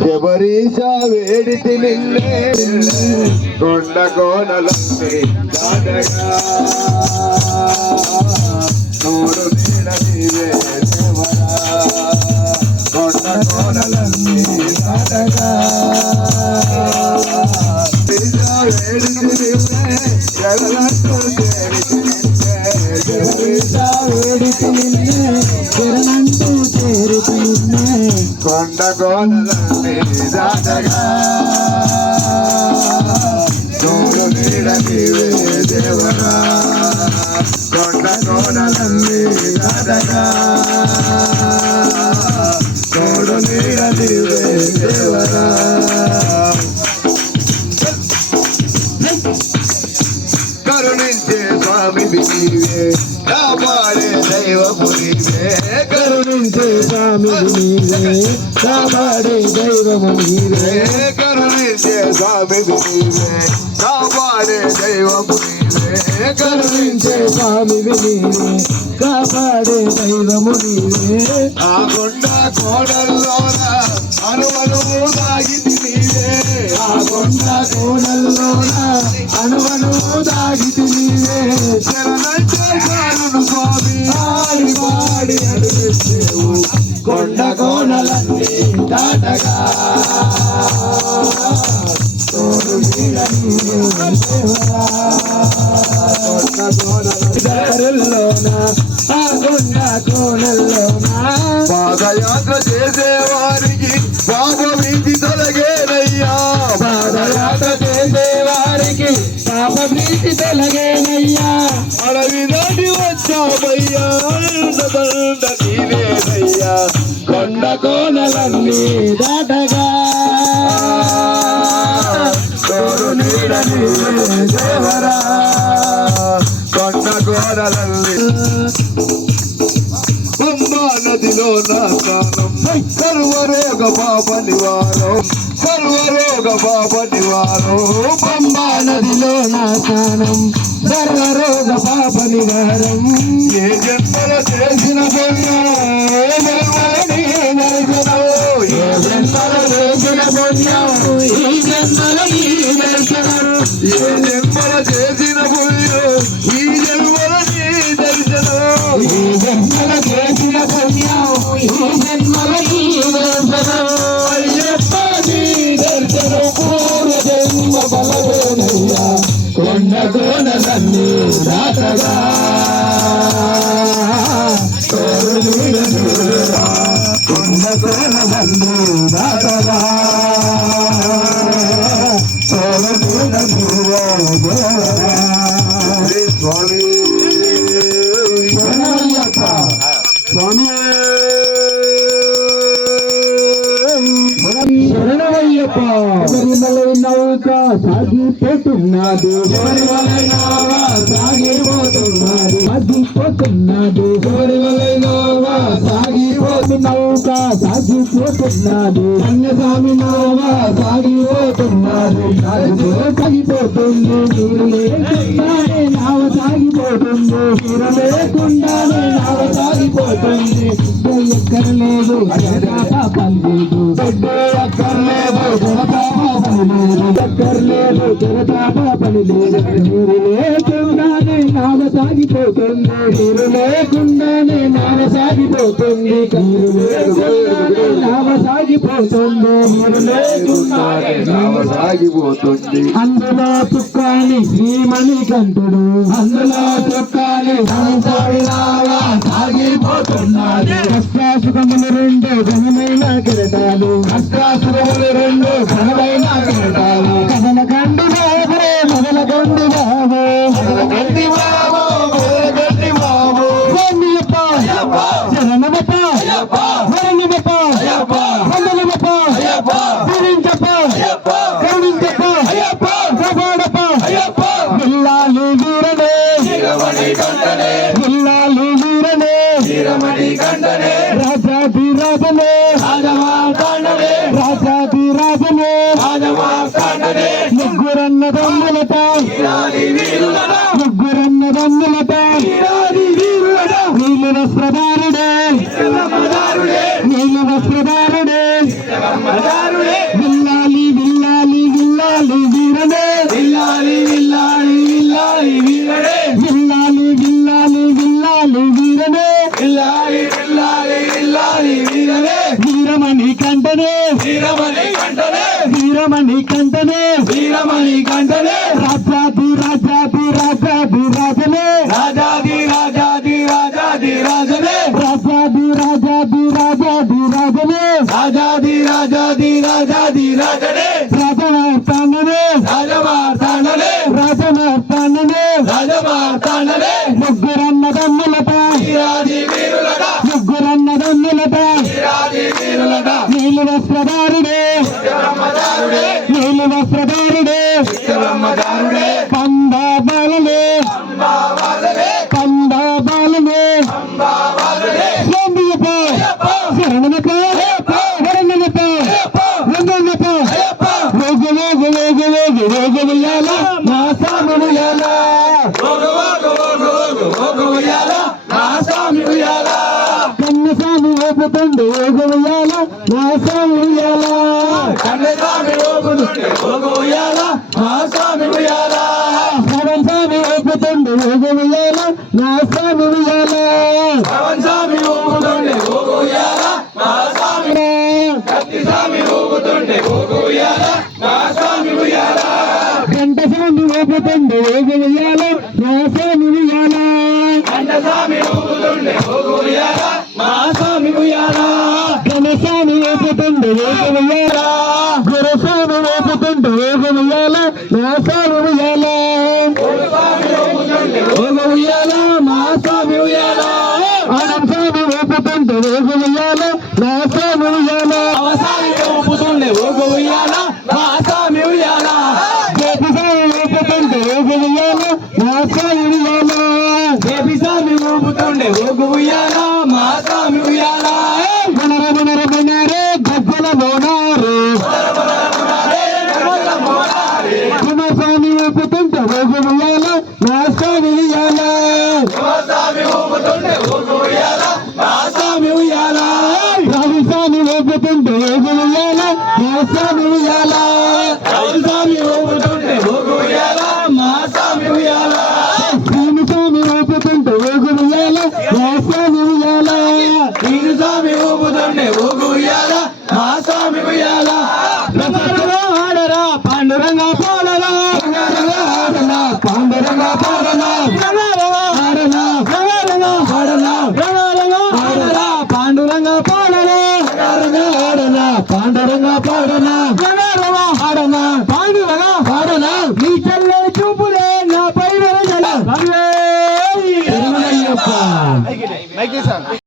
శబరీష వేడితి నిన్నే కొండ కోనలన్నీ దాటగా నోడు నీడ నీవే దేవరా కొండ కోనలన్నీ దాటగా వేడితి నిన్నే జగలంటూ చేరితి నిన్నే శరణంటూ చేరితి నిన్నే కొండ కోనలన్నీ దాటగా నోడు నీడ నీవే దేవరా కొండ కోనలన్నీ దాటగా నోడు నీడ నీవే దేవరా కరుణించే స్వామి నీవే కాపాడే దైవము నీవే కరుణించే స్వామి నీవే కాపాడే దైవము నీవే కరుణించే స్వామి నీవే కాపాడే దైవము నీవే కరుణించే స్వామి నీవే కాపాడే దైవము నీవే ఆ కొండ కోడల్లోన అనువనువు దాగితి నీవే ఆ కొండ కోడల్లోన అనువనువు దాగితి నీవే శరణంటే శరణు స్వామి ఆడి పాడి అడుగేవు కొండ కోనలన్నీ దాటగా తోడు నీడని దేవరా కొండ కోనల్లోన ఆ కొండ కోనల్లోన పాదయాత్ర చేసేవారికి పాపభీతి తొలగేనయ్యా పాదయాత్ర చేసేవారికి పాపభీతి తొలగేనయ్యా అడవి దాటి వచ్చామయ్యా బండ నీవేనయ్యా కొండ కోనలన్నీ దాటగా తోడు నీడ నీవే దేవరా కొండ కోనలన్నీ పంబా నదిలో నా స్నానం సర్వరోగ పాప నివారం సర్వరోగ పాప నివారం పంబా నదిలో నా స్నానం సర్వరోగ పాప నివారం ఏ జన్మల చేసిన పుణ్యం ఏ జన్మల చేసిన పుణ్యం ఈ జన్మల ఈ దర్శనం ఏ జన్మల చేసిన పుణ్యం ఈ జన్మల నీ దర్శనం ఈ జన్మల చేసిన పుణ్యం ఈ జన్మల ఈ దర్శనం అయ్యప్ప నీ దర్శనం పూర్వ జన్మ బలవేనయ్యా కొండ కోనలన్నీ దాటగా తోడు నీడనివా కొండ కోనలన్నీ దాటగా తోడు నీడనివా దేవరా స్వామి శరణయ్యప్ప స్వామి శరణయ్యప్ప శబరిమలై నౌక సాగిపోతున్నది శబరిమలై నౌక సాగిపోతున్నది సాగిపోతున్నది శబరిమలై నౌక నౌక సాగిపోతున్నది కన్యస్వామి నౌక సాగిపోతున్నది సాగిపోతుంది నీరు లేకుండానే నావ సాగిపోతుంది నీరు లేకుండానే నావ సాగిపోతుంది ఎక్కర్లేదు పనిలేదు ఎక్కర్లేదు ఎక్కర్లేదు జరతాప పని లేదు నీరు లేకుండానే నావ సాగిపోతుంది నీరు లేకుండానే నావ సాగిపోతుంది నీరు లేకుండానే నావ సాగిపోతుంది నీరు లేకుండానే నావ సాగిపోతుంది అందులో చుక్కాని శ్రీమణికంఠుడు అందులో చుక్కాని సాగిపోతున్నది కష్టాసుఖములు రెండు ఘనమైన కిరటాలు కష్టాసుఖములు రెండు ఘనమైన కిరటాలు కథల కండి బాబు మొదల కండి బాబు మొదల కండి బాబు మొదల కండి బాబు శరణమప్ప శరణమప్ప వందనమప్ప పూరించప్ప కరుణించప్ప కాపాడప్ప విల్లాలి వీరనే విల్లాలి వీరనే రాజాది రాజనే రాజాది రాజనే ముగ్గురన్న దమ్ములట ముగ్గురన్న దమ్ములట నీళ్ళ వస్త్రధారుడే నీళ్ళ వీరమణి కంటనే వీరమణి కంటనే వీరమణి కంటనే వీరమణి కంటనే రాజాది రాజాది రాజాది రాజనే రాజాది రాజాది రాజాది రాజనే రాజాది రాజాది రాజాది రాజనే రాజాది రాజాది రాజాది రాజనే రాజమార్తాండనే రాజమార్తాండనే రాజమార్తాండనే రాజమార్తాండనే ముగ్గురన్నదమ్ములట వీరాది వీరులట ముగ్గురన్నదమ్ములట వీరాది వీరులట నీలి వస్త్రధారుడే బ్రహ్మచారుడే నీలి వస్త్రధారుడే బ్రహ్మచారుడే పండా బాలనే అంబావాదనే పండా బాలనే అంబావాదనే స్వామియప్ప శరణమప్ప శరణమప్ప వందనప్ప వేగు వేగు వేగు వేగు వేగు ఉయ్యాల మా స్వామి ఉయ్యాల ఓగు ఓగు ఓగు ఓగు ఓగు ఉయ్యాల నా స్వామి ఉయ్యాల కన్న స్వామి ఊపుతుండు వేగు ఉయ్యాల మా స్వామి ఉయ్యాల కన్నస్వామి ఊపుతుండే ఓగు ఉయ్యాల నా స్వామి ఉయ్యాల పవన్ స్వామి ఊపుతుండు వేగు ఉయ్యాల నా స్వామి ఉయ్యాల పవన్ స్వామి ఊపుతుండే ఓగు ఉయ్యాల నా స్వామి కత్తి స్వామి ఊపుతుండే ఓగు ఉయ్యాల నా స్వామి ఉయ్యాల గంట స్వామి ఊపుతుండు వేగు ఉయ్యాల నా స్వామి ఉయ్యాల కన్నస్వామి ఊపుతుండే ఓగు ఉయ్యాల నా స్వామి ఉయ్యాల గణస్వామి ఊపుతుండు వేగు ఉయ్యాల గురుస్వామి ఊపుతుండు వేగు ఉయ్యాల నా స్వామి ఉయ్యాల స్వామి ఊపుతుండే వేగు ఉయ్యాల మా స్వామి ఉయ్యాల ఆనం స్వామి ఊపుతుండు వేగు ఉయ్యాల నా స్వామి ఉయ్యాల అవసాని ఊపుతుండే ఓగు ఉయ్యాల నా స్వామి ఉయ్యాల గోపి స్వామి ఊపుతుండు వేగు ఉయ్యాల నా స్వామి ఉయ్యాల దేవి స్వామి ఊపుతుండే ఓగు ఉయ్యాల మా స్వామి ఉయ్యాల మనర మనర మనరే గజ్జల మోనారు కుమారస్వామి ఊపుతుండు వేగు ఉయ్యాల నా స్వామి ఉయ్యాల స్వామి ఊపుతుండే ఓగు ఉయ్యాల మా స్వామి ఉయ్యాల రాహుల్ స్వామి ఊపుతుండు వేగు ఉయ్యాల నా స్వామి ఉయ్యాల రాహుల్ స్వామి ఊపుతుండే ఓగు ఉయ్యాల మా స్వామి ఉయ్యాల శ్రీని స్వామి ఊపుతుండు వేగు ఉయ్యాల నా స్వామి ఉయ్యాల నీరు స్వామి ఊపుతుండే ఓగు ఉయ్యాల మా స్వామి ఉయ్యాల ఆడరా పాండురంగ పోలరా ఆడనా పాండురంగ పాడనా ఆడనా ఆడనా ఆడనా ఆడరా పాండురంగ పోలరా ఆడనా పాండురంగ పాడనా ఆడనా పాండురంగ పాడనా నీ చెల్లె చూపులే నా పైన మైక్